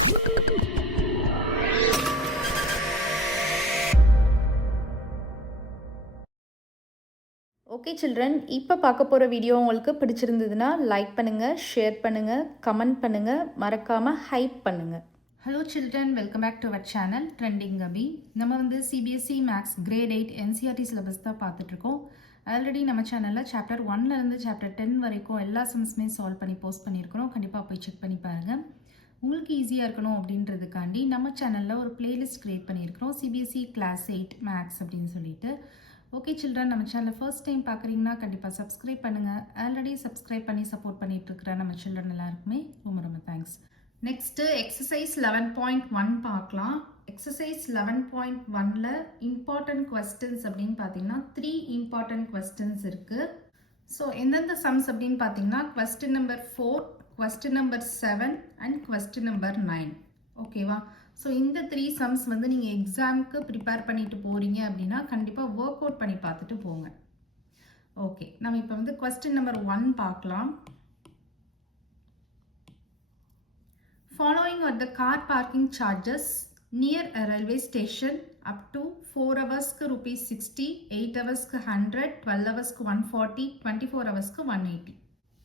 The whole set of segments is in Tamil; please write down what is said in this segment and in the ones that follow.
ஓகே சில்ட்ரன், இப்போ பார்க்க போகிற வீடியோ உங்களுக்கு பிடிச்சிருந்ததுன்னா லைக் பண்ணுங்கள், ஷேர் பண்ணுங்கள், கமெண்ட் பண்ணுங்கள், மறக்காமல் ஹைப் பண்ணுங்கள். Hello children, welcome back to our channel trending Abhi. நம்ம வந்து CBSE maths grade 8 NCERT syllabus தான் பார்த்துட்ருக்கோம். ஆல்ரெடி நம்ம சேனலில் சாப்டர் 1லேருந்து சாப்டர் 10 வரைக்கும் எல்லா சம்ஸுமே சால்வ் பண்ணி போஸ்ட் பண்ணியிருக்கிறோம். கண்டிப்பாக போய் செக் பண்ணி பாருங்கள். உங்களுக்கு ஈஸியாக இருக்கணும் அப்படின்றதுக்காண்டி நம்ம சேனலில் ஒரு பிளேலிஸ்ட் க்ரியேட் பண்ணியிருக்கிறோம், சிபிஎஸ்சி கிளாஸ் 8 மேக்ஸ் அப்படின்னு சொல்லிட்டு. ஓகே சில்ட்ரன், நம்ம சேனலை ஃபர்ஸ்ட் டைம் பார்க்குறீங்கன்னா கண்டிப்பாக சப்ஸ்கிரைப் பண்ணுங்கள். ஆல்ரெடி சப்ஸ்கிரைப் பண்ணி சப்போர்ட் பண்ணிகிட்ருக்கிற நம்ம சில்ட்ரன் எல்லாருக்குமே ரொம்ப ரொம்ப தேங்க்ஸ். நெக்ஸ்ட்டு எக்ஸசைஸ் 11.1 பார்க்கலாம். எக்ஸசைஸ் 11.1ல் இம்பார்ட்டன்ட் கொஸ்டின்ஸ் அப்படின்னு பார்த்தீங்கன்னா 3 இம்பார்ட்டன்ட் கொஸ்டின்ஸ் இருக்குது. ஸோ எந்தெந்த சம்ஸ் அப்படின்னு பார்த்தீங்கன்னா question number 4, question number 7 and question number 9. ஓகேவா? ஸோ இந்த 3 சம்ஸ் வந்து நீங்கள் எக்ஸாமுக்கு ப்ரிப்பேர் பண்ணிட்டு போகிறீங்க அப்படின்னா கண்டிப்பாக ஒர்க் அவுட் பண்ணி பார்த்துட்டு போங்க. ஓகே, நம்ம இப்போ வந்து கொஸ்டின் நம்பர் 1 பார்க்கலாம். Following are the car parking charges near a railway station up to 4 hours rupees 60, 8 hours 100, 12 hours 140, 24 hours 180.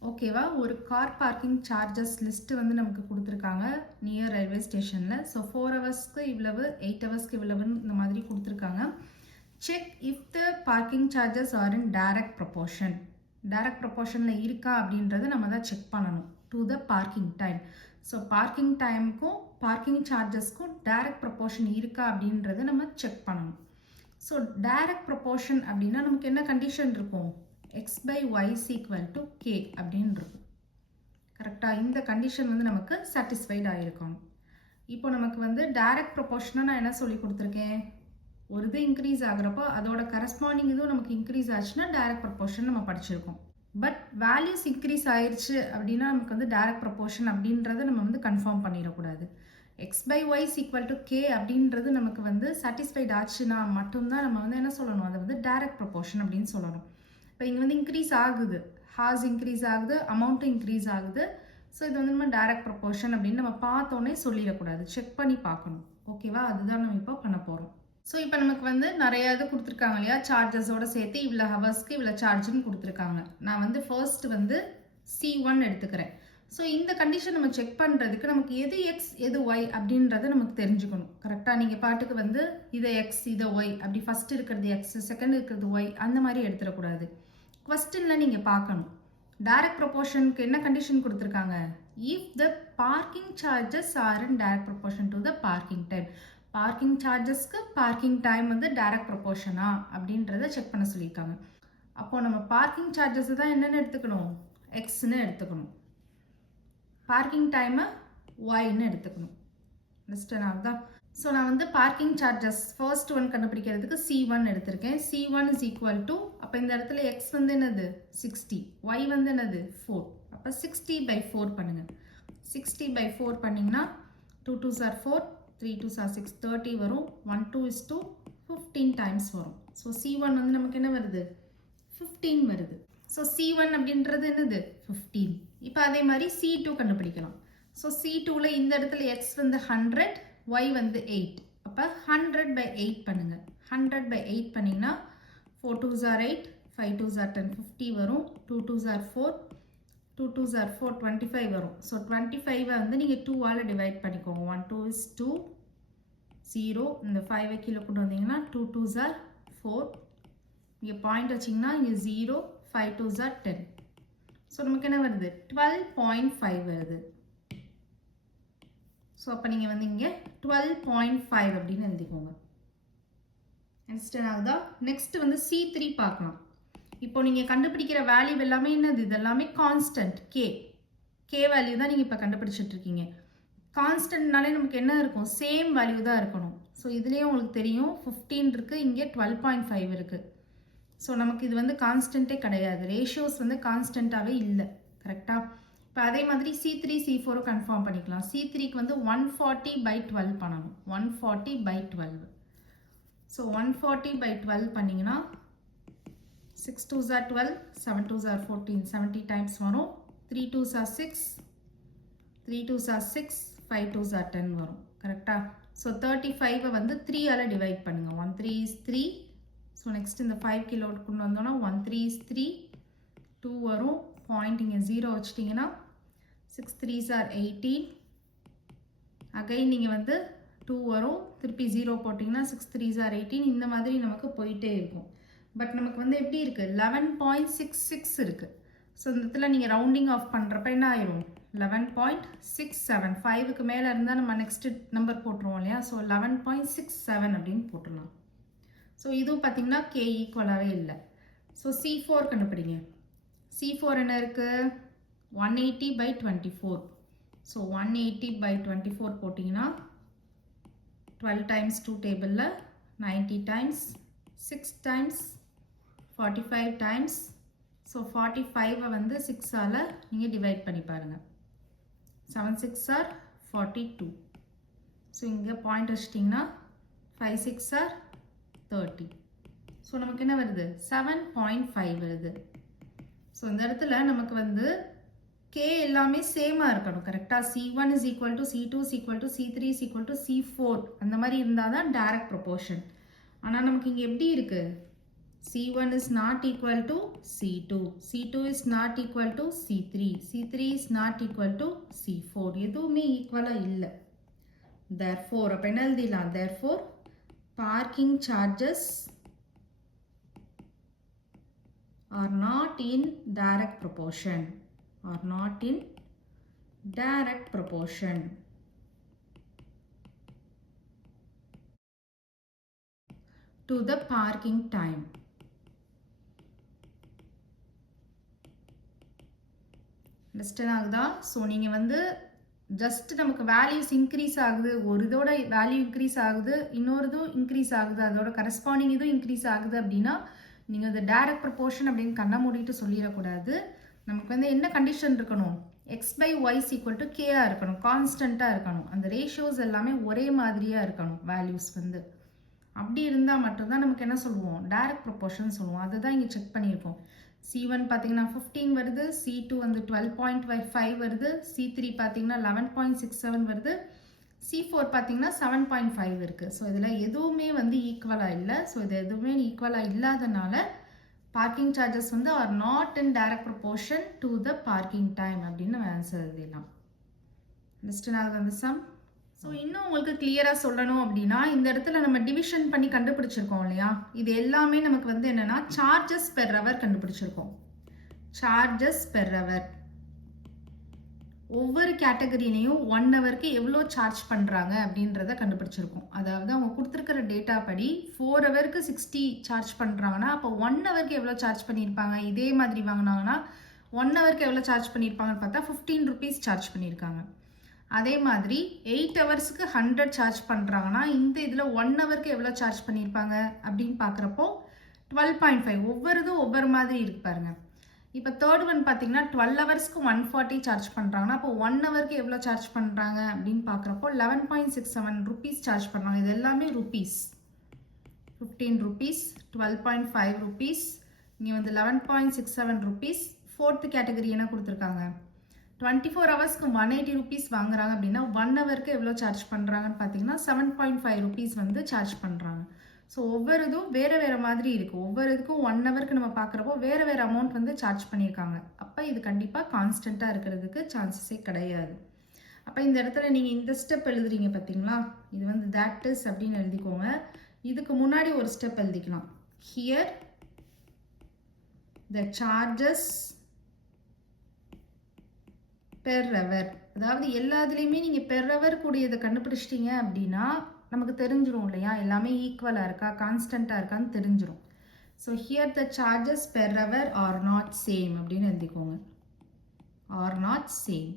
ஓகேவா? ஒரு கார் பார்க்கிங் சார்ஜஸ் லிஸ்ட்டு வந்து நமக்கு கொடுத்துருக்காங்க நியர் ரயில்வே ஸ்டேஷனில். ஸோ 4 ஹவர்ஸ்க்கு இவ்வளவு, 8 ஹவர்ஸ்க்கு இவ்வளவுன்னு இந்த மாதிரி கொடுத்துருக்காங்க. Check if the parking charges are in direct proportion. Direct ப்ரொபோர்ஷனில் இருக்கா அப்படின்றத நம்ம தான் செக் பண்ணணும் to the parking time. So parking டைமுக்கும் பார்க்கிங் சார்ஜஸ்க்கும் டைரக்ட் ப்ரொபோர்ஷன் இருக்கா அப்படின்றத நம்ம செக் பண்ணணும். ஸோ டைரக்ட் ப்ரொபோர்ஷன் அப்படின்னா நமக்கு என்ன கண்டிஷன் இருக்கும்? x by y is equal to k அப்படின்னு இருக்கும். கரெக்டாக? இந்த கண்டிஷன் வந்து நமக்கு சாட்டிஸ்ஃபைட் ஆகிருக்கணும். இப்போ நமக்கு வந்து டைரக்ட் ப்ரொபோர்ஷனாக நான் என்ன சொல்லி கொடுத்துருக்கேன்? ஒரு இது இன்க்ரீஸ் ஆகிறப்போ அதோட கரஸ்பாண்டிங் இதுவும் நமக்கு இன்க்ரீஸ் ஆச்சுன்னா டைரக்ட் ப்ரொபோர்ஷன் நம்ம படிச்சிருக்கோம். பட் வேல்யூஸ் இன்க்ரீஸ் ஆயிடுச்சு அப்படின்னா நமக்கு வந்து டைரக்ட் ப்ரொபோர்ஷன் அப்படின்றத நம்ம வந்து கன்ஃபார்ம் பண்ணிடக்கூடாது. X by y is equal to K அப்படின்றது நமக்கு வந்து சாட்டிஸ்ஃபைட் ஆச்சுன்னா மட்டும்தான் நம்ம வந்து என்ன சொல்லணும்? அதை வந்து டைரக்ட் ப்ரொபோர்ஷன் அப்படின்னு சொல்லணும். இப்போ இங்கே வந்து இன்க்ரீஸ் ஆகுது, ஹாஸ் இன்க்ரீஸ் ஆகுது, அமௌண்ட்டும் இன்க்ரீஸ் ஆகுது. ஸோ இது வந்து நம்ம டைரக்ட் ப்ரொபோர்ஷன் அப்படின்னு நம்ம பார்த்தோன்னே சொல்லிடக்கூடாது, செக் பண்ணி பார்க்கணும். ஓகேவா? அதுதான் நம்ம இப்போ பண்ண போகிறோம். ஸோ இப்போ நமக்கு வந்து நிறைய இது கொடுத்துருக்காங்க இல்லையா? சார்ஜஸோடு சேர்த்து இவ்வளோ ஹவர்ஸ்க்கு இவ்வளோ சார்ஜுன்னு கொடுத்துருக்காங்க. நான் வந்து ஃபர்ஸ்ட் வந்து C1 எடுத்துக்கிறேன். ஸோ இந்த கண்டிஷன் நம்ம செக் பண்ணுறதுக்கு நமக்கு எது எக்ஸ் எது ஒய் அப்படின்றத நமக்கு தெரிஞ்சுக்கணும். கரெக்டாக? நீங்கள் பாட்டுக்கு வந்து இதை எக்ஸ் இதை ஒய் அப்படி ஃபஸ்ட் இருக்கிறது எக்ஸ் செகண்ட் இருக்கிறது ஒய் அந்த மாதிரி எடுத்துடக்கூடாது. கொஸ்டினில் நீங்கள் பார்க்கணும் டைரக்ட் ப்ரொபோர்ஷனுக்கு என்ன கண்டிஷன் கொடுத்துருக்காங்க? If the parking charges are in direct proportion to the parking time. Parking சார்ஜஸ்க்கு பார்க்கிங் டைம் வந்து டைரக்ட் ப்ரொபோர்ஷனா அப்படின்றத செக் பண்ண சொல்லியிருக்காங்க. அப்போது நம்ம பார்க்கிங் சார்ஜஸ் தான் என்னென்னு எடுத்துக்கணும்? எக்ஸ்ன்னு எடுத்துக்கணும். பார்க்கிங் டைமை ஒய்ன்னு எடுத்துக்கணும். அண்டர்ஸ்டாண்ட் ஆகுதா? ஸோ நான் வந்து பார்க்கிங் சார்ஜஸ் ஃபர்ஸ்ட் ஒன் கண்டுபிடிக்கிறதுக்கு C1 எடுத்திருக்கேன். C1 இஸ் ஈக்குவல் டு, அப்போ இந்த இடத்துல எக்ஸ் வந்து என்னது? 60, ஒய் வந்து என்னது? 4. அப்போ 60/4 பண்ணுங்கள். 60/4 பண்ணிங்கன்னா 2 2s are 4, 3 2s are 6, 30 வரும். 1 2 is 2, 15 டைம்ஸ் வரும். ஸோ C1 வந்து நமக்கு என்ன வருது? 15 வருது. ஸோ C1 அப்படின்றது என்னது? 15. இப்போ அதே மாதிரி C2 கண்டுபிடிக்கலாம். ஸோ C2ல இந்த இடத்துல எக்ஸ் வந்து 100, ஒய் வந்து 8. அப்போ 100/8 பண்ணுங்கள். 100/8 பண்ணிங்கன்னா 4 2s are 8, 5 2s are 10, 50 வரும். 2 2s are 4, 2 2s are 4, 25 வரும். ஸோ 25 வந்து நீங்கள் 2ஆல் டிவைட் பண்ணிக்கோங்க. 1 2 is 2, 0. இந்த 5 கீழே கொண்டு வந்தீங்கன்னா 2 2s are 4. இங்கே பாயிண்ட் வச்சிங்கன்னா இங்கே 0, 5 2s are 10. ஸோ நமக்கு என்ன வருது? 12.5 வருது. ஸோ அப்போ நீங்கள் வந்து இங்கே 12.5 அப்படின்னு எழுதிக்கோங்க. அண்டர்ஸ்டாண்ட் ஆகுதா? நெக்ஸ்ட் வந்து C3 பார்க்கலாம். இப்போ நீங்கள் கண்டுபிடிக்கிற வேல்யூ எல்லாமே என்னது? இது எல்லாமே கான்ஸ்டன்ட் கே வேல்யூ தான் நீங்கள் இப்போ கண்டுபிடிச்சிட்ருக்கீங்க. கான்ஸ்டன்ட்னாலே நமக்கு என்ன இருக்கும்? சேம் வேல்யூ தான் இருக்கணும். ஸோ இதுலேயே உங்களுக்கு தெரியும் 15 இருக்குது, இங்கே 12.5 இருக்குது. ஸோ நமக்கு இது வந்து கான்ஸ்டன்ட்டே கிடையாது, ரேஷியோஸ் வந்து கான்ஸ்டண்ட்டாகவே இல்லை. கரெக்டாக? இப்போ அதே மாதிரி C3 C4 கன்ஃபார்ம் பண்ணிக்கலாம். C3க்கு வந்து 140/12 பண்ணணும். 140/12. ஸோ 140/12 பண்ணிங்கன்னா 6 2s are 12, 7 2s are 14, 70 times வரும். 3 2s are 6, 3 2s are 6, 5 2s are 10 வரும் கரெக்டா. ஸோ 35 வந்து 3ஆல் டிவைட் பண்ணுங்க. 1 3 is 3. ஸோ நெக்ஸ்ட் இந்த 5 கிலோ கொண்டு வந்தோம்னா 1 3 is 3, 2 வரும். பாயிண்ட் இங்கே 0 வச்சிட்டிங்கன்னா 6 3s are 18. அகைன் நீங்கள் வந்து 2 வரும், திருப்பி 0 போட்டிங்கன்னா 6 3s are 18. இந்த மாதிரி நமக்கு போயிட்டே இருக்கும். பட் நமக்கு வந்து எப்படி இருக்குது, 11.66 இருக்குது. ஸோ இந்த இடத்துல நீங்கள் ரவுண்டிங் ஆஃப் பண்ணுறப்ப என்ன ஆயிரும், 11.67. 5க்கு மேலே இருந்தால் நம்ம நெக்ஸ்ட் நம்பர் போட்டுருவோம் இல்லையா. ஸோ 11.67 அப்படின்னு போட்டுடலாம். ஸோ இதுவும் பார்த்தீங்கன்னா கே ஈக்குவலாகவே இல்லை. ஸோ C4 கண்டுபிடிங்க. C4 என்ன இருக்குது, 180/24. ஸோ 180/24 போட்டிங்கன்னா 12 times 2 டேபிளில் 90 times 6 times 45 times. ஸோ 45 வந்து 6ஆல் நீங்கள் டிவைட் பண்ணி பாருங்கள். 7 6 are 42. ஸோ இங்கே பாயிண்ட் வச்சிட்டிங்கன்னா 5 6 are 30. ஸோ நமக்கு என்ன வருது, 7.5 வருது. ஸோ இந்த இடத்துல நமக்கு வந்து கே எல்லாமே சேமாக இருக்கணும் கரெக்டாக. C1 is equal to C2 is equal to C3 is equal to C4 அந்த மாதிரி இருந்தால் தான் டைரக்ட் ப்ரொபோர்ஷன். ஆனால் நமக்கு இங்கே எப்படி இருக்குது, C1 is not equal to C2, C2 is not equal to C3, C3 is not equal to C4. எதுவுமே ஈக்குவலாக இல்லை. therefore அப்போ என்ன எழுதிடலாம், therefore parking charges are not in direct proportion, are not in direct proportion to the parking time. Understand ஆகுதா. ஸோ நீங்கள் வந்து ஜஸ்ட் நமக்கு வேல்யூஸ் இன்க்ரீஸ் ஆகுது, ஒரு இதோட வேல்யூ இன்க்ரீஸ் ஆகுது, இன்னொரு இதுவும் இன்க்ரீஸ் ஆகுது, அதோட கரஸ்பாண்டிங் இதுவும் இன்க்ரீஸ் ஆகுது அப்படின்னா நீங்கள் இந்த டைரக்ட் ப்ரொபோர்ஷன் அப்படின்னு கண்ணை மூடிட்டு சொல்லிடக்கூடாது. நமக்கு வந்து என்ன கண்டிஷன் இருக்கணும், x/y = k-ஆக இருக்கணும், கான்ஸ்டண்ட்டாக இருக்கணும், அந்த ரேஷியோஸ் எல்லாமே ஒரே மாதிரியாக இருக்கணும் வேல்யூஸ் வந்து. அப்படி இருந்தால் மட்டும்தான் நமக்கு என்ன சொல்லுவோம், டைரக்ட் ப்ரொபோர்ஷன் சொல்லுவோம். அதுதான் இங்கே செக் பண்ணியிருக்கோம். C1 பார்த்தீங்கன்னா 15 வருது, C2 வந்து 12.5 வருது, C3 பார்த்தீங்கன்னா 11.67 வருது, C4 பார்த்தீங்கன்னா 7.5 இருக்குது. ஸோ இதில் எதுவுமே வந்து ஈக்குவலாக இல்லை. ஸோ இது எதுவுமே ஈக்குவலாக இல்லாதனால பார்க்கிங் சார்ஜஸ் வந்து are not in direct proportion to the parking time அப்படின்னு ஆன்சர் எழுதிடலாம். அண்டர்ஸ்டாண்ட் ஆகுது அந்த சம். ஸோ இன்னும் உங்களுக்கு கிளியராக சொல்லணும் அப்படின்னா இந்த இடத்துல நம்ம டிவிஷன் பண்ணி கண்டுபிடிச்சிருக்கோம் இல்லையா, இது எல்லாமே நமக்கு வந்து என்னென்னா சார்ஜஸ் பெர் ஹவர் கண்டுபிடிச்சிருக்கோம். சார்ஜஸ் பெர் ஹவர் ஒவ்வொரு கேட்டகரியிலையும் 1 ஹவருக்கு எவ்வளோ சார்ஜ் பண்ணுறாங்க அப்படின்றத கண்டுபிடிச்சிருக்கோம். அதாவது அவங்க கொடுத்துருக்கிற டேட்டா படி 4 ஹவருக்கு 60 சார்ஜ் பண்ணுறாங்கன்னா அப்போ 1 ஹவருக்கு எவ்வளோ சார்ஜ் பண்ணியிருப்பாங்க. இதே மாதிரி வாங்கினாங்கன்னா 1 ஹவருக்கு எவ்வளோ சார்ஜ் பண்ணியிருப்பாங்கன்னு பார்த்தா 15 rupees சார்ஜ் பண்ணியிருக்காங்க. அதே மாதிரி 8 ஹவர்ஸுக்கு 100 சார்ஜ் பண்ணுறாங்கன்னா இந்த இதில் 1 ஹவருக்கு எவ்வளோ சார்ஜ் பண்ணியிருப்பாங்க அப்படின்னு பார்க்குறப்போ 12.5. ஒவ்வொரு இதுவும் ஒவ்வொரு மாதிரி இருக்கு பாருங்க. இப்போ தேர்ட் ஒன் பார்த்தீங்கன்னா 12 ஹவர்ஸ்க்கு 140 சார்ஜ் பண்ணுறாங்கன்னா அப்போ 1 ஹவருக்கு எவ்வளோ சார்ஜ் பண்ணுறாங்க அப்படின்னு பார்க்குறப்போ 11.67 rupees சார்ஜ் பண்ணுறாங்க. இது எல்லாமே ருபீஸ். 15 rupees, 12.5 rupees, இங்கே வந்து 11.67 rupees. ஃபோர்த்து கேட்டகரி என்ன கொடுத்துருக்காங்க, 24 ஹவர்ஸ்க்கு 180 rupees வாங்குறாங்க அப்படின்னா 1 ஹவருக்கு எவ்வளோ சார்ஜ் பண்ணுறாங்கன்னு பார்த்தீங்கன்னா 7.5 rupees வந்து சார்ஜ் பண்ணுறாங்க. ஸோ ஒவ்வொரு இதுவும் வேறு வேறு மாதிரி இருக்குது. ஒவ்வொரு இதுக்கும் 1 ஹவருக்கு நம்ம பார்க்குறப்போ வேறு வேறு அமௌண்ட் வந்து சார்ஜ் பண்ணியிருக்காங்க. அப்போ இது கண்டிப்பாக கான்ஸ்டண்ட்டாக இருக்கிறதுக்கு சான்சஸே கிடையாது. அப்போ இந்த இடத்துல நீங்கள் இந்த ஸ்டெப் எழுதுறீங்க பார்த்தீங்களா, இது வந்து தட் இஸ் அப்படின்னு எழுதிக்கோங்க. இதுக்கு முன்னாடி ஒரு ஸ்டெப் எழுதிக்கலாம். Here the charges per hour, அதாவது எல்லாத்துலேயுமே நீங்கள் பெர் ஹவர் கூடியதை கண்டுபிடிச்சிட்டிங்க அப்படின்னா நமக்கு தெரிஞ்சிடும் இல்லையா, எல்லாமே ஈக்குவலாக இருக்கா கான்ஸ்டண்ட்டாக இருக்கான்னு தெரிஞ்சிடும். So here the charges per hour or not same அப்படின்னு எழுதிக்கோங்க. ஆர் நாட் சேம்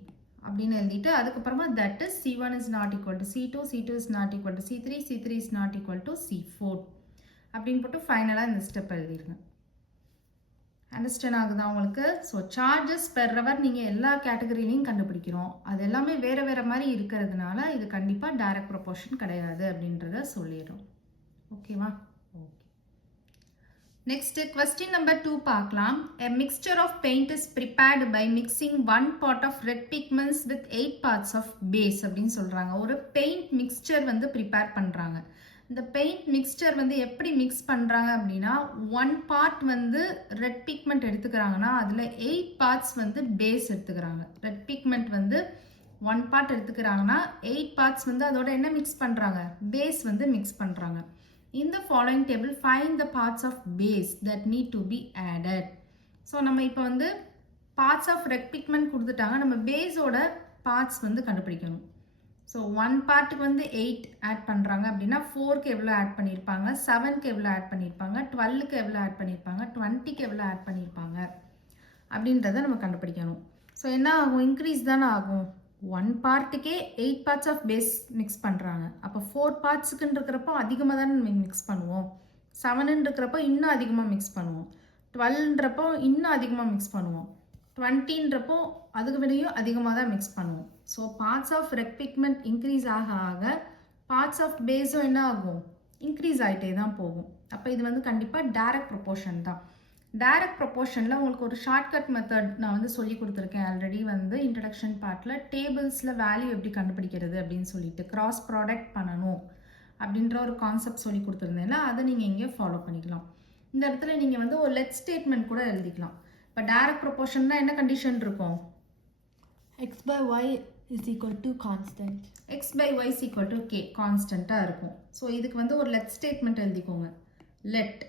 அப்படின்னு எழுதிட்டு அதுக்கப்புறமா that is C1 is not equal to C2, C2 is not equal to C3, C3 is not equal to C4 அப்படின்னு போட்டு ஃபைனலாக இந்த ஸ்டெப் எழுதிருங்க. அண்டர்ஸ்டாண்ட் ஆகுதா உங்களுக்கு? ஸோ சார்ஜஸ் பெர் ஹவர் நீங்கள் எல்லா கேட்டகரியிலையும் கண்டுபிடிக்கிறோம். அது எல்லாமே வேறு வேறு மாதிரி இருக்கிறதுனால இது கண்டிப்பாக டைரக்ட் ப்ரொபோர்ஷன் கிடையாது அப்படின்றத சொல்லிடுறோம். ஓகேவா? ஓகே. Next, question number 2 பார்க்கலாம். A mixture of paint is prepared by mixing 1 part of red pigments with 8 parts of base அப்படின்னு சொல்றாங்க. ஒரு paint mixture வந்து prepare பண்றாங்க. இந்த paint mixture வந்து எப்படி mix பண்றாங்க அப்படின்னா 1 part வந்து red pigment எடுத்துக்கிறாங்கன்னா அதில் 8 parts வந்து base எடுத்துக்கிறாங்க. red pigment வந்து 1 part எடுத்துக்கிறாங்கன்னா 8 parts வந்து அதோட என்ன mix பண்றாங்க? base வந்து mix பண்றாங்க. In the following table, find the parts of base that need to be added. So, நம்ம இப்போ வந்து parts of red pigment கொடுத்துட்டாங்க. நம்ம பேஸோட parts வந்து கண்டுபிடிக்கணும். So, 1 பார்ட்டுக்கு வந்து 8 ஆட் பண்ணுறாங்க அப்படின்னா 4க்கு எவ்வளோ ஆட் பண்ணியிருப்பாங்க, 7க்கு எவ்வளோ ஆட் பண்ணியிருப்பாங்க, 12க்கு எவ்வளோ ஆட் பண்ணியிருப்பாங்க, 20க்கு எவ்வளோ ஆட் பண்ணியிருப்பாங்க அப்படின்றத நம்ம கண்டுபிடிக்கணும். ஸோ என்ன ஆகும்? இன்க்ரீஸ் தானே ஆகும். 1 பார்ட்டுக்கே 8 பார்ட்ஸ் ஆஃப் பேஸ் மிக்ஸ் பண்ணுறாங்க. அப்போ 4 பார்ட்ஸுக்குன்னு இருக்கிறப்போ அதிகமாக தானே நம்ம மிக்ஸ் பண்ணுவோம். 7ன்னு இருக்கிறப்போ இன்னும் அதிகமாக மிக்ஸ் பண்ணுவோம். 12ன்றப்போ இன்னும் அதிகமாக மிக்ஸ் பண்ணுவோம். 20ன்றப்போ அதுக்கு விடையும் அதிகமாக தான் மிக்ஸ் பண்ணுவோம். So parts of red pigment increase ஆக ஆக பார்ட்ஸ் ஆஃப் பேஸும் என்ன ஆகும்? இன்க்ரீஸ் ஆகிட்டே தான் போகும். அப்போ இது வந்து கண்டிப்பாக டைரக்ட் ப்ரொபோர்ஷன் தான். டைரக்ட் ப்ரொபோர்ஷனில் உங்களுக்கு ஒரு ஷார்ட்கட் மெத்தட் நான் வந்து சொல்லி கொடுத்துருக்கேன் ஆல்ரெடி வந்து இன்ட்ரடக்ஷன் பார்ட்டில். டேபிள்ஸில் வேல்யூ எப்படி கண்டுபிடிக்கிறது அப்படின்னு சொல்லிட்டு கிராஸ் ப்ராடக்ட் பண்ணணும் அப்படின்ற ஒரு கான்செப்ட் சொல்லி கொடுத்துருந்தேன்னா அதை நீங்கள் இங்கே ஃபாலோ பண்ணிக்கலாம். இந்த இடத்துல நீங்கள் வந்து ஒரு லெட் ஸ்டேட்மெண்ட் கூட எழுதிக்கலாம். இப்போ டைரக்ட் ப்ரொபோர்ஷன்னா என்ன கண்டிஷன் இருக்கும்? x by y is equal to constant. x by y is equal to k கான்ஸ்டண்ட்டாக இருக்கும். ஸோ இதுக்கு வந்து ஒரு லெட் ஸ்டேட்மெண்ட் எழுதிக்கோங்க. Let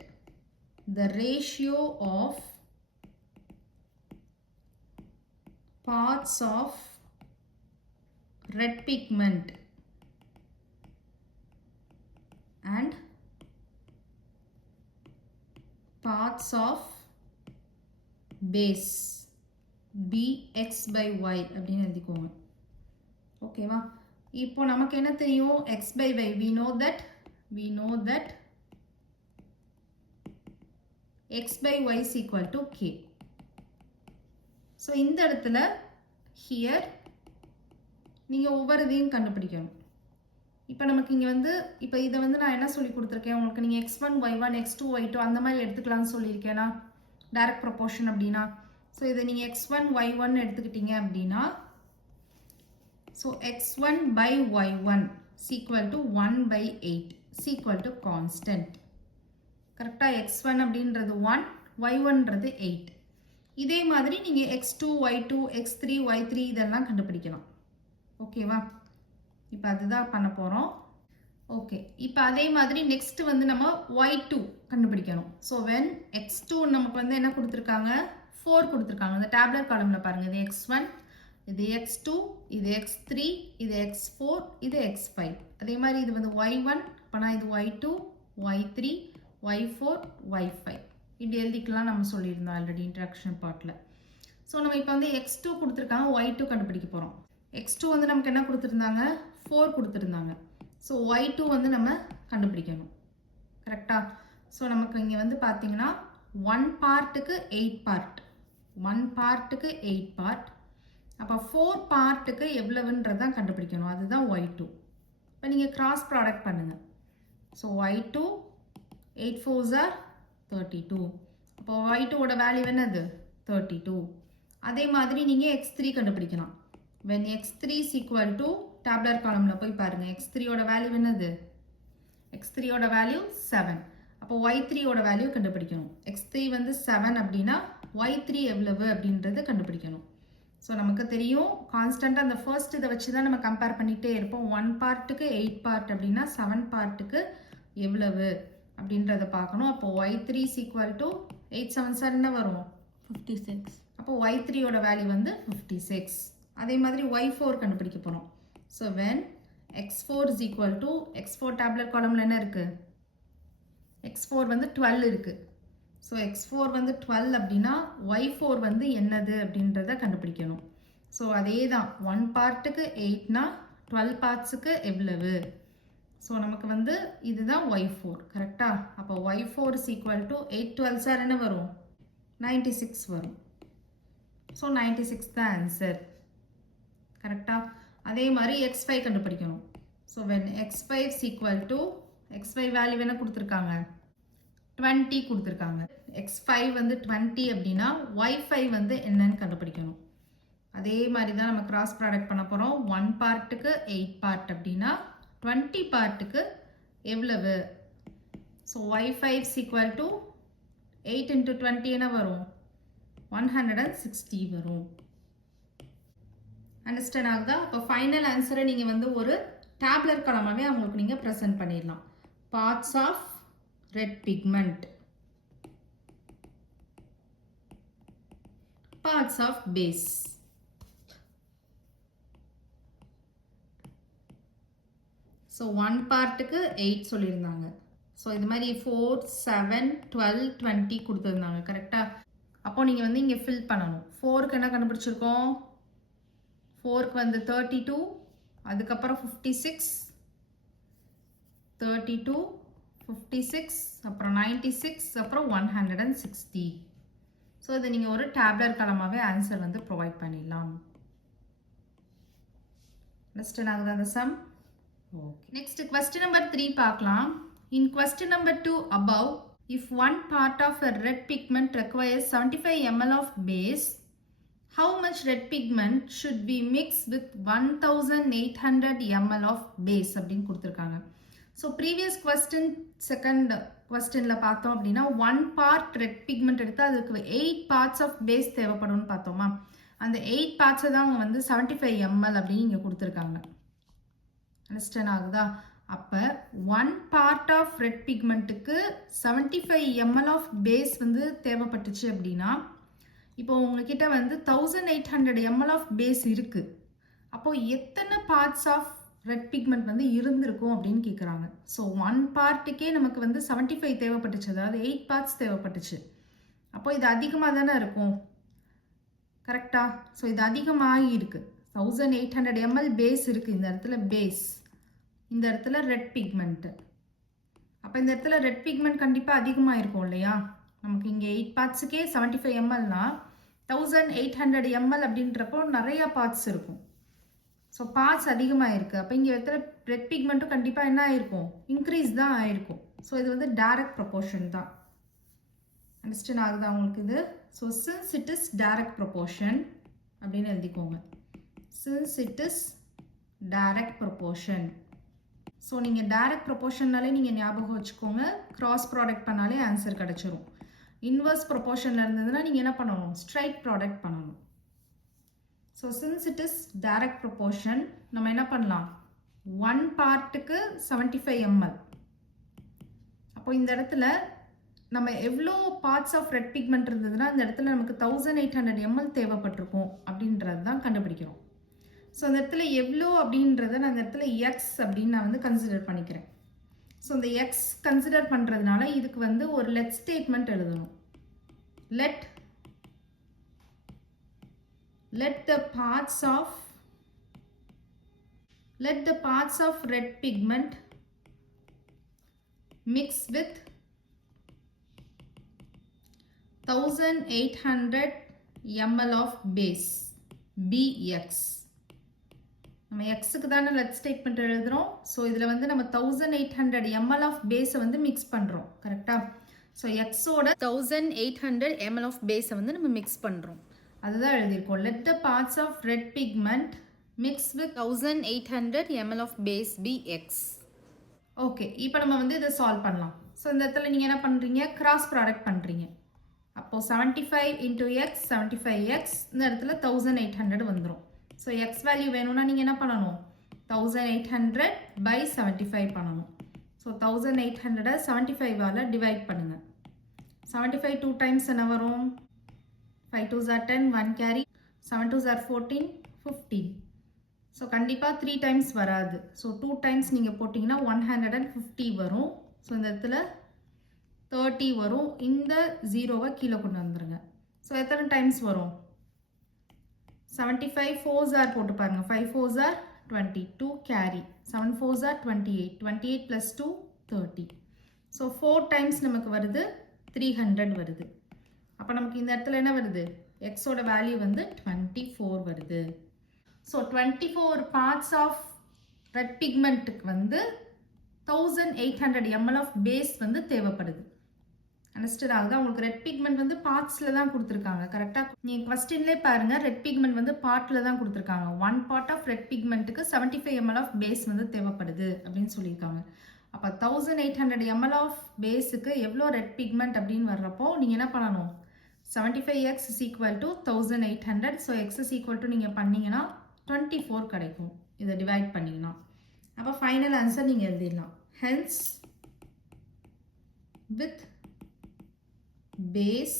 the ratio of parts of red pigment and parts of base be x by y அப்படின்னு எழுதிக்கோங்க. ஓகேவா? இப்போ நமக்கு என்ன தெரியும்? x by y we know that x by y is equal to k. So, இந்த இடத்துல here நீங்கள் ஒவ்வொரு இதையும் கண்டுபிடிக்கணும். இப்போ நமக்கு இங்கே வந்து இப்போ இதை வந்து நான் என்ன சொல்லி கொடுத்துருக்கேன் உங்களுக்கு? நீங்கள் x1 y1 x2 y2 அந்த மாதிரி எடுத்துக்கலாம்னு சொல்லியிருக்கேன்னா டைரக்ட் ப்ரொபோர்ஷன் அப்படின்னா. ஸோ இதை நீங்கள் x1 y1 எடுத்துக்கிட்டீங்க அப்படின்னா so x1 by y1 is equal to 1 by 8 is equal to constant. கரெக்டாக x1 அப்படின்றது 1, y1ன்றது 8. இதே மாதிரி நீங்கள் x2, y2, x3, y3 இதெல்லாம் கண்டுபிடிக்கலாம். ஓகேவா? இப்போ அதுதான் பண்ண போகிறோம். ஓகே, இப்போ அதே மாதிரி நெக்ஸ்ட் வந்து நம்ம y2 கண்டுபிடிக்கணும். ஸோ வென் x2 நமக்கு வந்து என்ன கொடுத்துருக்காங்க? 4 கொடுத்துருக்காங்க. இந்த டேப்லெட் காலமில் பாருங்கள். இது x1, இது x2, இது x3, இது x4, இது x5. அதே மாதிரி இது வந்து y1, அப்போனா இது y2, y3, y4, y5 இப்படி எழுதிக்கலாம் நம்ம சொல்லியிருந்தோம் ஆல்ரெடி இன்ட்ரடக்ஷன் பார்ட்டில். ஸோ நம்ம இப்போ வந்து x2 கொடுத்துருக்காங்க, y2 கண்டுபிடிக்க போகிறோம். x2 வந்து நமக்கு என்ன கொடுத்துருந்தாங்க? 4 கொடுத்துருந்தாங்க. ஸோ y2 வந்து நம்ம கண்டுபிடிக்கணும். கரெக்டாக? ஸோ நமக்கு இங்கே வந்து பார்த்தீங்கன்னா 1 பார்ட்டுக்கு 8 பார்ட், 1 பார்ட்டுக்கு 8 பார்ட். அப்போ 4 பார்ட்டுக்கு எவ்வளவுன்றதான் கண்டுபிடிக்கணும். அதுதான் y2. இப்போ நீங்கள் கிராஸ் ப்ராடக்ட் பண்ணுங்கள். So y2 8 4s are 32. அப்போ y2ஓட வேல்யூ என்னது? 32. அதே மாதிரி நீங்கள் x3 கண்டுபிடிக்கலாம். when x3 is equal to டேப்லர் காலமில் போய் பாருங்கள். x3ஓட வேல்யூ என்னது? x3ஓட வேல்யூ 7. அப்போ y3ஓட வேல்யூ கண்டுபிடிக்கணும். x3 வந்து 7 அப்படின்னா y3 எவ்வளவு அப்படின்றது கண்டுபிடிக்கணும். ஸோ நமக்கு தெரியும் கான்ஸ்டண்ட்டாக அந்த ஃபர்ஸ்ட் இதை வச்சு தான் நம்ம கம்பேர் பண்ணிகிட்டே இருப்போம். 1 பார்ட்டுக்கு 8 பார்ட் அப்படின்னா 7 பார்ட்டுக்கு எவ்வளவு அப்படின்றத பார்க்கணும். அப்போ y3 is equal to 8 7s என்ன வரும்? 56. அப்போ y3ஓட வேல்யூ வந்து 56. அதே மாதிரி y4 கண்டுபிடிக்க போகிறோம். So when x4 is equal to x4 tablet காலமில் என்ன இருக்குது? x4 வந்து 12 இருக்குது. ஸோ x4 வந்து 12 அப்படின்னா y4 வந்து என்னது அப்படின்றத கண்டுபிடிக்கணும். ஸோ அதே தான் 1 பார்ட்டுக்கு 8னா 12 பார்ட்ஸுக்கு எவ்வளவு? ஸோ நமக்கு வந்து இதுதான் y4. கரெக்டா? அப்போ y4 is equal to 8 12s என்ன வரும்? 96 வரும். ஸோ 96 தான் ஆன்சர். கரெக்டா? அதே மாதிரி x5 கண்டுபிடிக்கணும். So when x5 is equal to x5 value என்ன கொடுத்துருக்காங்க? 20 கொடுத்துருக்காங்க. x5 வந்து 20 அப்படின்னா y5 வந்து என்னன்னு கண்டுபிடிக்கணும். அதே மாதிரி தான் நம்ம கிராஸ் ப்ராடக்ட் பண்ண போகிறோம். 1 பார்ட்டுக்கு 8 பார்ட் அப்படின்னா 20 பார்ட்டுக்கு எவ்வளவு? So y5 is equal to 8 into 20 என்ன வரும்? 160 வரும். அண்டர்ஸ்டாண்ட் ஆகுதா? இப்போ ஃபைனல் ஆன்சரை நீங்கள் வந்து ஒரு டேப்லர் காலமாகவே அவங்களுக்கு நீங்கள் ப்ரெசென்ட் பண்ணிடலாம். Parts of red pigment, parts of base. So 1 பார்ட்டுக்கு 8 சொல்லியிருந்தாங்க. ஸோ இது மாதிரி 4, 7, 12, 20 கொடுத்துருந்தாங்க. கரெக்டாக? அப்போ நீங்கள் வந்து இங்கே ஃபில் பண்ணணும். 4க்கு என்ன கண்டுபிடிச்சிருக்கோம்? 4க்கு வந்து 32, அதுக்கப்புறம் 56, 32, 56, அப்புறம் 96, அப்புறம் 160. ஸோ இதை நீங்கள் ஒரு டேப்லர் காலமாகவே ஆன்சர் வந்து ப்ரொவைட் பண்ணிடலாம். அண்டர்ஸ்டாண்ட் ஆகுதா அந்த some? Okay. Next, question number 3 பார்க்கலாம். In question number 2 above, if one part of a red pigment requires 75 ml of base, how much red pigment should be mixed with 1800 ml of base அப்படின்னு கொடுத்துருக்காங்க. ஸோ ப்ரீவியஸ் கொஸ்டின் செகண்ட் கொஸ்டினில் பார்த்தோம் அப்படின்னா 1 part red pigment எடுத்து அதுக்கு 8 parts of base தேவைப்படும்னு பார்த்தோமா? அந்த 8 பார்ட்ஸை தான் அவங்க வந்து 75 ml அப்படின்னு இங்கே கொடுத்துருக்காங்க. அண்டர்ஸ்டாண்ட் ஆகுதா? அப்போ 1 பார்ட் ஆஃப் ரெட் பிக்மெண்ட்டுக்கு 75 ml ஆஃப் பேஸ் வந்து தேவைப்பட்டுச்சு அப்படின்னா இப்போ உங்ககிட்ட வந்து 1800 ml ஆஃப் பேஸ் இருக்குது. அப்போது எத்தனை பார்ட்ஸ் ஆஃப் ரெட் பிக்மெண்ட் வந்து இருந்திருக்கும் அப்படின்னு கேட்குறாங்க. ஸோ 1 பார்ட்டுக்கே நமக்கு வந்து 75 தேவைப்பட்டுச்சு, அதாவது 8 பார்ட்ஸ் தேவைப்பட்டுச்சு. அப்போ இது அதிகமாக தானே இருக்கும், கரெக்டாக? ஸோ இது அதிகமாகி இருக்குது. 1800 ml பேஸ் இருக்குது. இந்த இடத்துல பேஸ், இந்த இடத்துல ரெட் பிக்மெண்ட்டு. அப்போ இந்த இடத்துல ரெட் பிக்மெண்ட் கண்டிப்பாக அதிகமாக இருக்கும் இல்லையா? நமக்கு இங்கே 8 பார்ட்ஸுக்கே 75 mlனா 1800 ml அப்படின்றப்போ நிறையா பார்ட்ஸ் இருக்கும். ஸோ பார்ட்ஸ் அதிகமாக இருக்குது. அப்போ இங்கே இடத்துல ரெட் பிக்மெண்ட்டும் கண்டிப்பாக என்ன ஆயிருக்கும்? இன்க்ரீஸ் தான் ஆயிருக்கும். ஸோ இது வந்து டைரக்ட் ப்ரொபோர்ஷன் தான். அண்டர்ஸ்டாண்ட் ஆகுதா உங்களுக்கு இது? So since it is direct proportion அப்படின்னு எழுதிக்கோங்க. Since it is direct proportion. So நீங்கள் டைரக்ட் ப்ரொபோர்ஷன்னாலே நீங்கள் ஞாபகம் வச்சுக்கோங்க, கிராஸ் ப்ராடக்ட் பண்ணாலே ஆன்சர் கிடச்சிரும். இன்வர்ஸ் ப்ரொபோர்ஷனில் இருந்ததுன்னா நீங்கள் என்ன பண்ணணும்? ஸ்ட்ரைட் ப்ராடக்ட் பண்ணணும். So since it is direct proportion நம்ம என்ன பண்ணலாம்? 1 பார்ட்டுக்கு 75 ml. அப்போ இந்த இடத்துல நம்ம எவ்வளோ பார்ட்ஸ் ஆஃப் ரெட் பிக்மெண்ட் இருந்ததுன்னா இந்த இடத்துல நமக்கு 1800 ml தேவைப்பட்டிருக்கும் அப்படின்றது தான் கண்டுபிடிக்கிறோம். ஸோ அந்த இடத்துல எவ்வளோ அப்படின்றத நான் அந்த இடத்துல எக்ஸ் அப்படின்னு நான் வந்து கன்சிடர் பண்ணிக்கிறேன். ஸோ இந்த எக்ஸ் கன்சிடர் பண்ணுறதுனால இதுக்கு வந்து ஒரு லெட் ஸ்டேட்மெண்ட் எழுதணும். let the parts of red pigment mix with 1800 ml of base Bx. நம்ம எக்ஸுக்கு தானே லெட் ஸ்டேட்மெண்ட் எழுதுகிறோம். ஸோ இதில் வந்து நம்ம 1800 ml ஆஃப் பேஸை வந்து மிக்ஸ் பண்ணுறோம். கரெக்டாக? ஸோ எக்ஸோட 1800 ml ஆஃப் பேஸை வந்து நம்ம மிக்ஸ் பண்ணுறோம். அதுதான் எழுதியிருக்கோம். Let the parts of red pigment mix with 1800 ml of base Bx. Okay, இப்போ நம்ம வந்து இதை சால்வ் பண்ணலாம். ஸோ இந்த இடத்துல நீங்கள் என்ன பண்ணுறீங்க? கிராஸ் ப்ராடக்ட் பண்ணுறீங்க. அப்போது 75 into x 75x, இந்த இடத்துல 1800 வந்துடும். ஸோ எக்ஸ் வேல்யூ வேணும்னா நீங்கள் என்ன பண்ணணும்? 1800 by 75 பண்ணணும். ஸோ 1800 75ஆல் டிவைட் பண்ணுங்கள். 75 2 டைம்ஸ் என்ன வரும்? 5 2s are 10, 1 carry, 7 2s are 14, 15. So கண்டிப்பாக 3 டைம்ஸ் வராது. ஸோ 2 டைம்ஸ் நீங்கள் போட்டிங்கன்னா 150 வரும். ஸோ இந்த இடத்துல 30 வரும். இந்த ஜீரோவை கீழே கொண்டு வந்துடுங்க. ஸோ எத்தனை டைம்ஸ் வரும்? 75 4s are போட்டு பாருங்க. 5 4s are 20, 2 carry, 7 4s are 28, 28 plus 2 30. So 4 times நமக்கு வருது, 300 வருது. அப்போ நமக்கு இந்த இடத்துல என்ன வருது? எக்ஸோட வேல்யூ வந்து 24 வருது. ஸோ 24 பார்ட்ஸ் ஆஃப் ரெட் பிக்மெண்ட்டுக்கு வந்து 1800 ml ஆஃப் பேஸ் வந்து தேவைப்படுது. அண்டர்ஸ்டாண்ட் ஆகுதா? உங்களுக்கு ரெட் பிக்மெண்ட் வந்து பார்ட்ஸில் தான் கொடுத்துருக்காங்க. கரெக்டாக நீங்கள் கொஸ்டின்லேயே பாருங்கள், ரெட் பிக்மெண்ட் வந்து பார்ட்டில் தான் கொடுத்துருக்காங்க. 1 part ஆஃப் ரெட் பிக்மெண்ட்டுக்கு 75 ml ஆஃப் பேஸ் வந்து தேவைப்படுது அப்படின்னு சொல்லியிருக்காங்க. அப்போ 1800 ml ஆஃப் பேஸுக்கு எவ்வளோ ரெட் பிக்மெண்ட் அப்படின்னு வர்றப்போ நீங்கள் என்ன பண்ணணும்? 75x is equal to 1800. So X is equal to நீங்கள் பண்ணிங்கன்னா 24 கிடைக்கும். இதை டிவைட் பண்ணிங்கன்னா அப்போ ஃபைனல் ஆன்சர் நீங்கள் எழுதிடலாம். Hence with base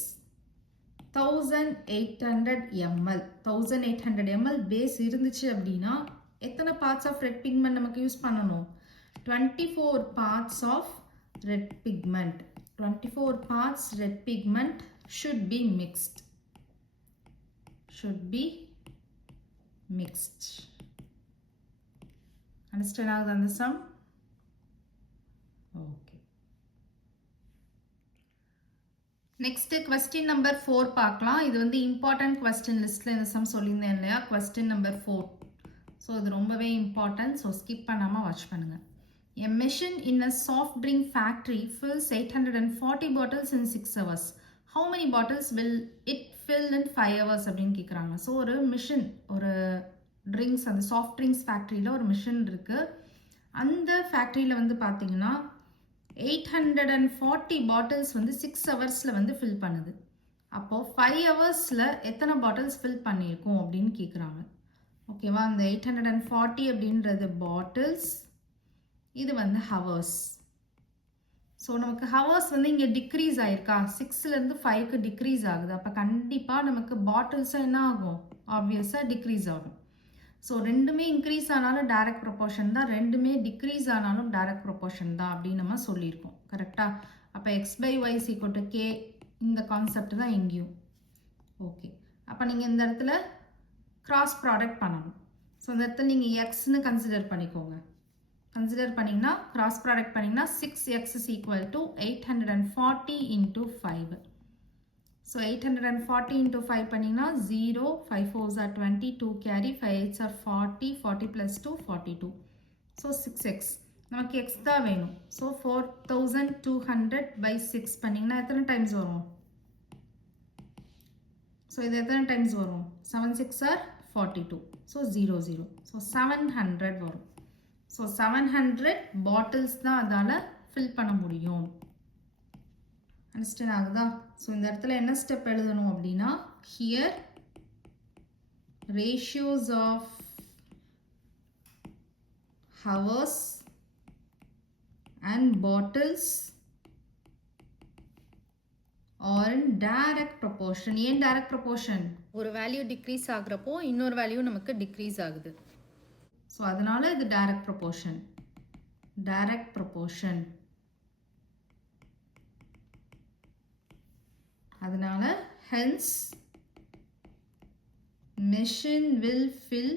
1800 ml 1800 ml base இருந்துச்சு அப்படின்னா எத்தனை பார்ட்ஸ் ஆஃப் ரெட் பிக்மெண்ட் நமக்கு யூஸ் பண்ணணும்? 24 parts of red pigment. 24 parts red pigment should be mixed. Should be mixed. Understand how the sum? Okay. Next question number 4 பார்க்கலாம். இது வந்து important question listல இந்த sum சொல்லியிருந்தேன் இல்லையா? Question number 4. ஸோ இது ரொம்பவே important. ஸோ skip பண்ணாமல் watch பண்ணுங்க. A machine in a soft drink factory fills 840 bottles in 6 hours. How many bottles will it fill in 5 hours அப்படின்னு கேட்குறாங்க. ஸோ ஒரு மிஷின், ஒரு ட்ரிங்க்ஸ், அந்த சாஃப்ட் ட்ரிங்க்ஸ் ஃபேக்ட்ரியில் ஒரு மிஷின் இருக்குது. அந்த ஃபேக்ட்ரியில் வந்து பார்த்தீங்கன்னா 840 பாட்டில்ஸ் வந்து 6 ஹவர்ஸில் வந்து ஃபில் பண்ணுது. அப்போது 5 ஹவர்ஸில் எத்தனை பாட்டில்ஸ் ஃபில் பண்ணியிருக்கோம் அப்படின்னு கேட்குறாங்க. ஓகேவா? அந்த 840 அப்படின்றது பாட்டில்ஸ், இது வந்து ஹவர்ஸ். ஸோ நமக்கு ஹவர்ஸ் வந்து இங்கே டிக்ரீஸ் ஆயிருக்கா, 6லேருந்து 5க்கு டிக்ரீஸ் ஆகுது. அப்போ கண்டிப்பாக நமக்கு பாட்டில்ஸாக என்ன ஆகும்? ஆப்வியஸாக டிக்ரீஸ் ஆகும். ஸோ ரெண்டுமே இன்க்ரீஸ் ஆனாலும் டைரக்ட் ப்ரொபோர்ஷன் தான், ரெண்டுமே டிக்ரீஸ் ஆனாலும் டைரக்ட் ப்ரொபோர்ஷன் தான் அப்படின்னு நம்ம சொல்லியிருக்கோம். கரெக்டாக? அப்போ x/y = k, இந்த கான்செப்ட் தான் எங்கேயும். ஓகே, அப்போ நீங்கள் இந்த இடத்துல கிராஸ் ப்ராடக்ட் பண்ணணும். ஸோ இந்த இடத்துல நீங்கள் எக்ஸ்ன்னு கன்சிடர் பண்ணிக்கோங்க. கன்சிடர் பண்ணிங்கன்னா கிராஸ் ப்ராடக்ட் பண்ணிங்கன்னா 6x is equal to 840 into 5. So 840 into 5 பண்ணிங்கன்னா 0, 5 4s are 20, 2 carry, 5 8s are 40, 40 plus 2 42. So 6x நமக்கு x தான் வேணும். ஸோ 4200 by 6 பண்ணிங்கன்னா எத்தனை டைம்ஸ் வரும்? ஸோ இது எத்தனை டைம்ஸ் வரும்? 7 6 are 42. ஸோ 0 0. ஸோ 700 வரும். ஸோ 700 பாட்டில்ஸ் தான் அதால் ஃபில் பண்ண முடியும். அண்டர்ஸ்டாண்ட் ஆகுதா? ஸோ இந்த இடத்துல என்ன ஸ்டெப் எழுதணும் அப்படின்னா, here ratios of hours and bottles are in direct proportion. ஏன் டைரக்ட் ப்ரொபோர்ஷன்? ஒரு வேல்யூ டிக்ரீஸ் ஆகுறப்போ இன்னொரு வேல்யூ நமக்கு டிக்ரீஸ் ஆகுது. ஸோ அதனால இது டைரக்ட் ப்ரொபோர்ஷன். Direct proportion. அதனால hence machine will fill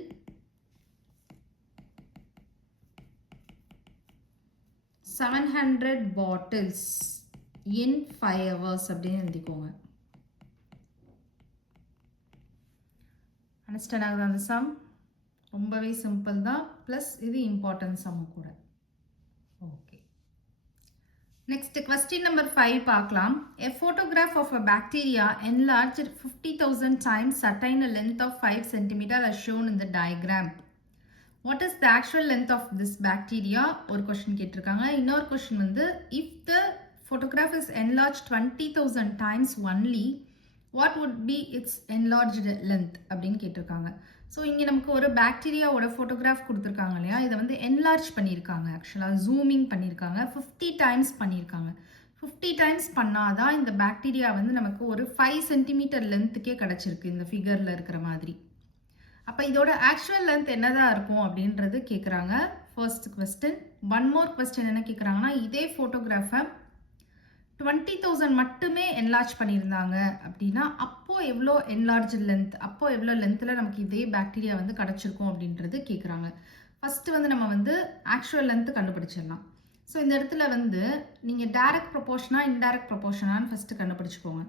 700 bottles in 5 hours அப்படின்னு எழுதிக்கோங்க. அண்டர்ஸ்டாண்ட் ஆகுது அந்த சம்? ரொம்பவே சிம்பிள் தான், ப்ளஸ் இது இம்பார்ட்டன்ட் சம் கூட. ஓகே, நெக்ஸ்ட் கொஸ்டின் நம்பர் 5 பார்க்கலாம். A photograph of a bacteria enlarged 50,000 times attain a length of 5 cm as shown in the diagram. What is the actual length of this bacteria? ஒரு கொஸ்டின் கேட்டிருக்காங்க. இன்னொரு கொஸ்டின் வந்து if the photograph is enlarged 20,000 times only, what would be its enlarged length அப்படின்னு கேட்டிருக்காங்க. ஸோ இங்கே நமக்கு ஒரு பாக்டீரியாவோட ஃபோட்டோகிராஃப் கொடுத்துருக்காங்க இல்லையா, இதை வந்து என்லார்ஜ் பண்ணியிருக்காங்க. ஆக்சுவலாக ஜூமிங் பண்ணியிருக்காங்க, 50 டைம்ஸ் பண்ணியிருக்காங்க. 50 டைம்ஸ் பண்ணாதான் இந்த பாக்டீரியா வந்து நமக்கு ஒரு 5 சென்டிமீட்டர் லென்த்துக்கே கிடச்சிருக்கு இந்த ஃபிகரில் இருக்கிற மாதிரி. அப்போ இதோட ஆக்சுவல் லென்த் என்னதான் இருக்கும் அப்படின்றது கேட்குறாங்க. First question. One more question என்ன கேட்குறாங்கன்னா, இதே ஃபோட்டோகிராஃபை 20,000 மட்டுமே என்லார்ஜ் பண்ணியிருந்தாங்க அப்படின்னா அப்போது எவ்வளோ என்லார்ஜ் லென்த், அப்போது எவ்வளோ லென்த்தில் நமக்கு இதே பாக்டீரியா வந்து கிடச்சிருக்கும் அப்படின்றது கேட்குறாங்க. ஃபஸ்ட்டு வந்து நம்ம வந்து ஆக்சுவல் லென்த்து கண்டுபிடிச்சிடலாம். ஸோ இந்த இடத்துல வந்து நீங்கள் டைரக்ட் ப்ரொபோர்ஷனா இன்டைரக்ட் ப்ரொபோர்ஷனான்னு ஃபஸ்ட்டு கண்டுபிடிச்சிக்கோங்க.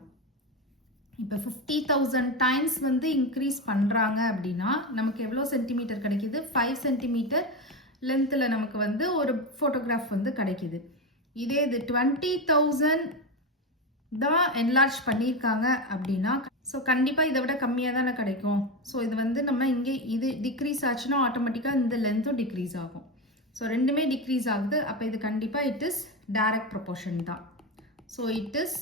இப்போ 50,000 டைம்ஸ் வந்து இன்க்ரீஸ் பண்ணுறாங்க அப்படின்னா நமக்கு எவ்வளோ சென்டிமீட்டர் கிடைக்கிது? 5 சென்டிமீட்டர் லென்த்தில் நமக்கு வந்து ஒரு ஃபோட்டோகிராஃப் வந்து கிடைக்கிது. இதே இது 20,000 தான் என்லார்ஜ் பண்ணியிருக்காங்க அப்படின்னா ஸோ கண்டிப்பாக இதை விட கம்மியாக தானே கிடைக்கும். ஸோ இது வந்து நம்ம இங்கே இது டிக்ரீஸ் ஆச்சுன்னா ஆட்டோமேட்டிக்காக இந்த லென்த்தும் டிக்ரீஸ் ஆகும். ஸோ ரெண்டுமே டிக்ரீஸ் ஆகுது. அப்போ இது கண்டிப்பாக இட் இஸ் டைரக்ட் ப்ரொபோர்ஷன் தான். So it is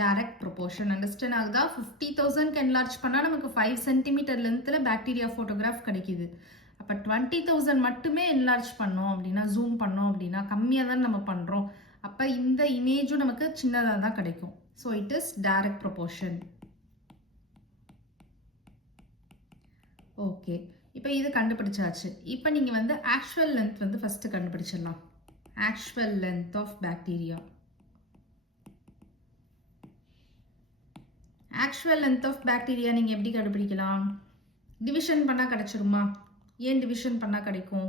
direct proportion. Understand ஆகுதா? 50,000க்கு என்லார்ஜ் பண்ணால் நமக்கு 5 சென்டிமீட்டர் லென்த்தில் பாக்டீரியா ஃபோட்டோகிராஃப் கிடைக்கிது. அப்போ 20,000 மட்டுமே என்லார்ஜ் பண்ணோம் அப்படின்னா, ஜூம் பண்ணோம் அப்படின்னா கம்மியாக தான் நம்ம பண்ணுறோம். அப்போ இந்த இமேஜும் நமக்கு சின்னதாக தான் கிடைக்கும். So it is direct proportion. Okay, இப்போ இது கண்டுபிடிச்சாச்சு. இப்போ நீங்கள் வந்து ஆக்சுவல் லென்த் வந்து ஃபஸ்ட்டு கண்டுபிடிச்சிடலாம். Actual length of bacteria. Actual length of bacteria நீங்கள் எப்படி கண்டுபிடிக்கலாம்? டிவிஷன் பண்ணால் கிடைச்சிருமா? ஏன் டிவிஷன் பண்ணால் கிடைக்கும்?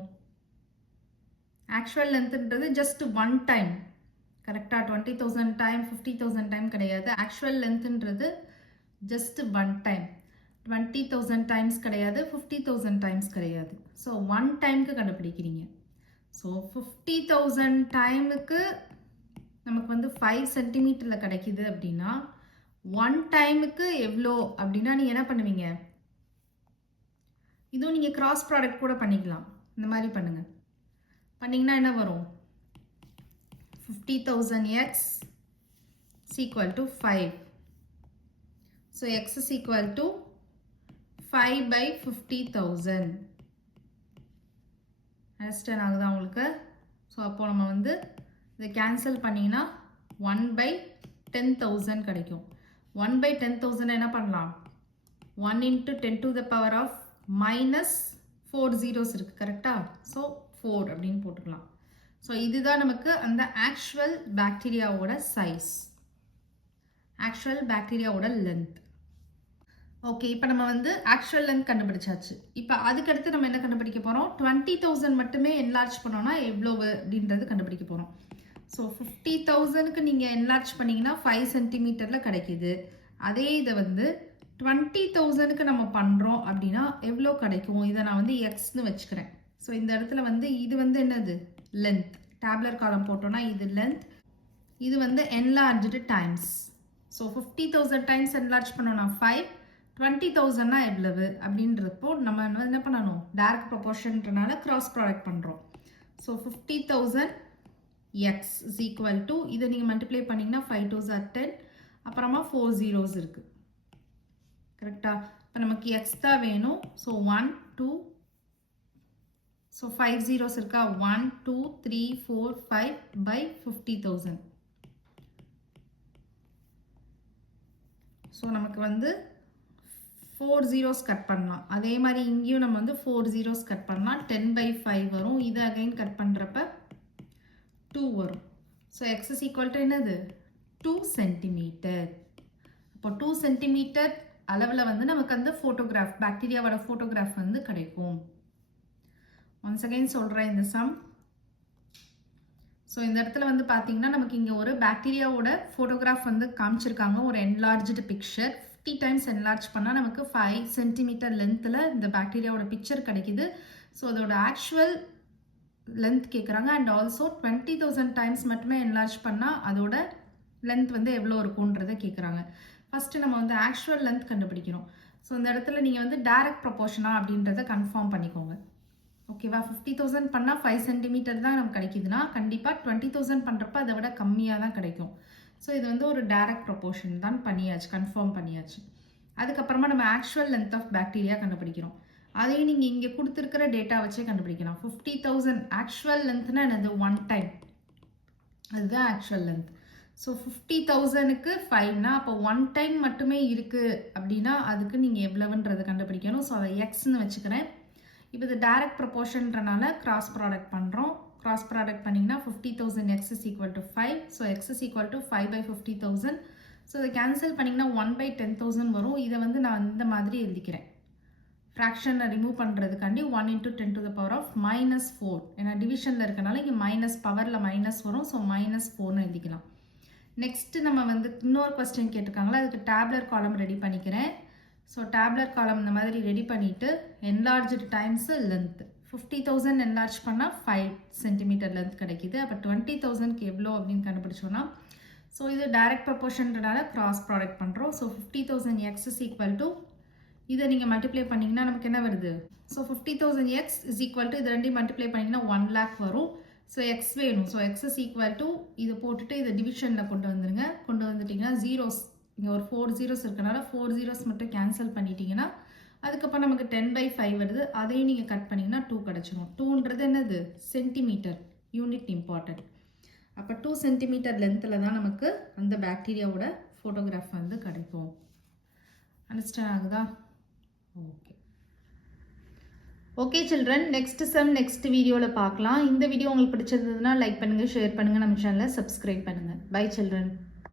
ஆக்சுவல் லென்த்ன்றது ஜஸ்ட் ஒன் டைம். கரெக்டாக 20,000 டைம் 50,000 டைம் கிடையாது. ஆக்சுவல் லென்த்ன்றது ஜஸ்ட் ஒன் டைம். 20,000 டைம்ஸ் கிடையாது, 50,000 டைம்ஸ் கிடையாது. ஸோ ஒன் டைமுக்கு கண்டுபிடிக்கிறீங்க. ஸோ 50,000 டைமுக்கு நமக்கு வந்து 5 சென்டிமீட்டரில் கிடைக்கிது அப்படின்னா ஒன் டைமுக்கு எவ்வளோ அப்படின்னா நீங்கள் என்ன பண்ணுவீங்க? இதுவும் நீங்கள் கிராஸ் ப்ராடக்ட் கூட பண்ணிக்கலாம். இந்த மாதிரி பண்ணுங்கள். பண்ணிங்கன்னா என்ன வரும்? 50,000x is equal to 5. So x is equal to 5 by 50,000. Understand ஆகுதா உங்களுக்கு? ஸோ அப்போ நம்ம வந்து இதை கேன்சல் பண்ணிங்கன்னா 1 by 10,000 கிடைக்கும். 1 by 10,000 என்ன பண்ணலாம்? 1 into 10 to the power of minus 4 zeros இருக்குது. கரெக்டாக? ஸோ 4 அப்படின்னு போட்டுக்கலாம். ஸோ இதுதான் நமக்கு அந்த ஆக்சுவல் பாக்டீரியாவோட சைஸ், ஆக்சுவல் பாக்டீரியாவோட லென்த். ஓகே, இப்போ நம்ம வந்து ஆக்சுவல் லென்த் கண்டுபிடிச்சாச்சு. இப்போ அதுக்கடுத்து நம்ம என்ன கண்டுபிடிக்க போகிறோம்? 20,000 மட்டுமே என்லார்ஜ் பண்ணோன்னா எவ்வளவு அப்படின்றது கண்டுபிடிக்க போகிறோம். ஸோ 50,000க்கு நீங்கள் என்லார்ஜ் பண்ணிங்கன்னா 5 சென்டிமீட்டரில் கிடைக்கிது. அதே இதை வந்து 20,000க்கு நம்ம பண்ணுறோம் அப்படின்னா எவ்வளோ கிடைக்கும்? இதை நான் வந்து எக்ஸ்னு வச்சுக்கிறேன். ஸோ இந்த இடத்துல வந்து இது வந்து என்னது? லென்த். டேப்லர் காலம் போட்டோன்னா இது லென்த், இது வந்து enlarged times. So 50,000 times enlarge பண்ணோன்னா 5, 20,000னா எவ்வளவு அப்படின்றப்போ நம்ம என்ன பண்ணணும்? டைரக்ட் ப்ரொபோர்ஷன்றனால கிராஸ் ப்ராடக்ட் பண்ணுறோம். So 50,000 x is equal to, இதை நீங்கள் மல்டிப்ளை பண்ணிங்கன்னா 5 2s are 10, அப்புறமா 4 zeros இருக்குது. கரெக்டாக? இப்போ நமக்கு x தான் வேணும். ஸோ 1 2, ஸோ 5 zeros இருக்கா? 1 2 3 4 5 by 50,000. ஸோ நமக்கு வந்து 4 zeros கட் பண்ணலாம். அதே மாதிரி இங்கேயும் நம்ம வந்து 4 zeros கட் பண்ணலாம். 10 by 5 வரும். இது அகைன் கட் பண்ணுறப்ப 2 வரும். So x is equal to என்னது? 2 சென்டிமீட்டர். அப்போ 2 சென்டிமீட்டர் அளவில் வந்து நமக்கு அந்த ஃபோட்டோகிராஃப், பாக்டீரியாவோட ஃபோட்டோகிராஃப் வந்து கிடைக்கும். ஒன்ஸ் அகைன் சொல்கிறேன் இந்த சம். ஸோ இந்த இடத்துல வந்து பார்த்தீங்கன்னா நமக்கு இங்கே ஒரு பாக்டீரியாவோட ஃபோட்டோகிராஃப் வந்து காமிச்சிருக்காங்க. ஒரு என்லார்ஜ்டு பிக்சர். 50 டைம்ஸ் என்லார்ஜ் பண்ணால் நமக்கு 5 சென்டிமீட்டர் லென்த்தில் இந்த பாக்டீரியாவோட பிக்சர் கிடைக்குது. ஸோ அதோட ஆக்சுவல் லென்த் கேட்குறாங்க. அண்ட் ஆல்சோ 20,000 டைம்ஸ் மட்டுமே என்லார்ஜ் பண்ணால் அதோட லென்த் வந்து எவ்வளோ இருக்குன்றதை கேட்குறாங்க. ஃபஸ்ட்டு நம்ம வந்து ஆக்சுவல் லென்த் கண்டுபிடிக்கணும். ஸோ இந்த இடத்துல நீங்கள் வந்து டைரக்ட் ப்ரொபோர்ஷனா அப்படின்றத கன்ஃபார்ம் பண்ணிக்கோங்க. ஓகேவா? 50,000 பண்ணால் 5 சென்டிமீட்டர் தான் நமக்கு கிடைக்குதுன்னா கண்டிப்பாக 20,000 பண்ணுறப்ப அதை விட கம்மியாக தான் கிடைக்கும். ஸோ இது வந்து ஒரு டைரக்ட் ப்ரொபோர்ஷன் தான் பண்ணியாச்சு, கன்ஃபார்ம் பண்ணியாச்சு. அதுக்கப்புறமா நம்ம ஆக்சுவல் லென்த் ஆஃப் பாக்டீரியா கண்டுபிடிக்கிறோம். அதையும் நீங்கள் இங்கே கொடுத்துருக்கிற டேட்டா வச்சே கண்டுபிடிக்கலாம். 50,000 ஆக்சுவல் லென்த்னா என்னது? One time. அதுதான் ஆக்சுவல் லென்த். ஸோ 50,000க்கு 5னா அப்போ ஒன் டைம் மட்டுமே இருக்குது அப்படின்னா அதுக்கு நீங்கள் எவ்வளவுன்றதை கண்டுபிடிக்கணும். ஸோ அதை எக்ஸ்ன்னு வச்சுக்கிறேன். இப்போ இது டைரக்ட் ப்ரொபோர்ஷன்றனால கிராஸ் ப்ராடக்ட் பண்ணுறோம். கிராஸ் ப்ராடக்ட் பண்ணிங்கன்னா 50,000 x is equal to 5. So x is equal to 5 by 50,000. So இதை கேன்சல் பண்ணிங்கன்னா 1 by 10,000 வரும். இதை வந்து நான் இந்த மாதிரி எழுதிக்கிறேன். ஃப்ராக்ஷனை remove பண்ணுறதுக்காண்டி 1 into 10 to the power of minus 4. ஏன்னா டிவிஷனில் இருக்கனால இங்கே மைனஸ் பவரில் மைனஸ் வரும். ஸோ -4ன்னு எழுதிக்கலாம். நெக்ஸ்ட்டு நம்ம வந்து இன்னொரு கொஸ்டின் கேட்டிருக்காங்களா, அதுக்கு டேப்லர் காலம் ரெடி பண்ணிக்கிறேன். ஸோ டேப்லர் காலம் இந்த மாதிரி ரெடி பண்ணிவிட்டு என்லார்ஜ்டு டைம்ஸு லென்த்து 50,000 என்லார்ஜ் பண்ணால் 5 சென்டிமீட்டர் லென்த் கிடைக்கிது. அப்போ 20,000க்கு எவ்வளோ அப்படின்னு கண்டுபிடிச்சோன்னா ஸோ இது டைரக்ட் ப்ரொபோர்ஷன்றனால கிராஸ் ப்ராடக்ட் பண்ணுறோம். So 50,000 x is equal to இதை நீங்கள் மல்டிப்ளை பண்ணிங்கன்னா நமக்கு என்ன வருது? So 50,000 x is equal to இது ரெண்டையும் மல்டிப்ளை பண்ணிங்கன்னா 1 lakh வரும். ஸோ எக்ஸ் வேணும். So X is equal to இதை போட்டுட்டு இதை டிவிஷனில் கொண்டு வந்துடுங்க. கொண்டு வந்துட்டிங்கன்னா ஜீரோஸ் இங்கே ஒரு 4 zeros இருக்கனால 4 zeros மட்டும் கேன்சல் பண்ணிட்டீங்கன்னா அதுக்கப்புறம் நமக்கு 10/5 வருது. அதையும் நீங்கள் கட் பண்ணிங்கன்னா 2 கிடச்சிரும். 2ன்றது என்னது? சென்டிமீட்டர். Unit important. அப்போ 2 சென்டிமீட்டர் லென்த்தில் தான் நமக்கு அந்த பாக்டீரியாவோட ஃபோட்டோகிராஃப் வந்து கிடைக்கும். அண்டர்ஸ்டாண்ட் ஆகுதா? Okay. Okay children, next sum next வீடியோவில் பார்க்கலாம். இந்த வீடியோ உங்களுக்கு பிடிச்சிருந்ததுன்னா லைக் பண்ணுங்கள், ஷேர் பண்ணுங்கள், நம்ம சேனலை சப்ஸ்கிரைப் பண்ணுங்கள். Bye children.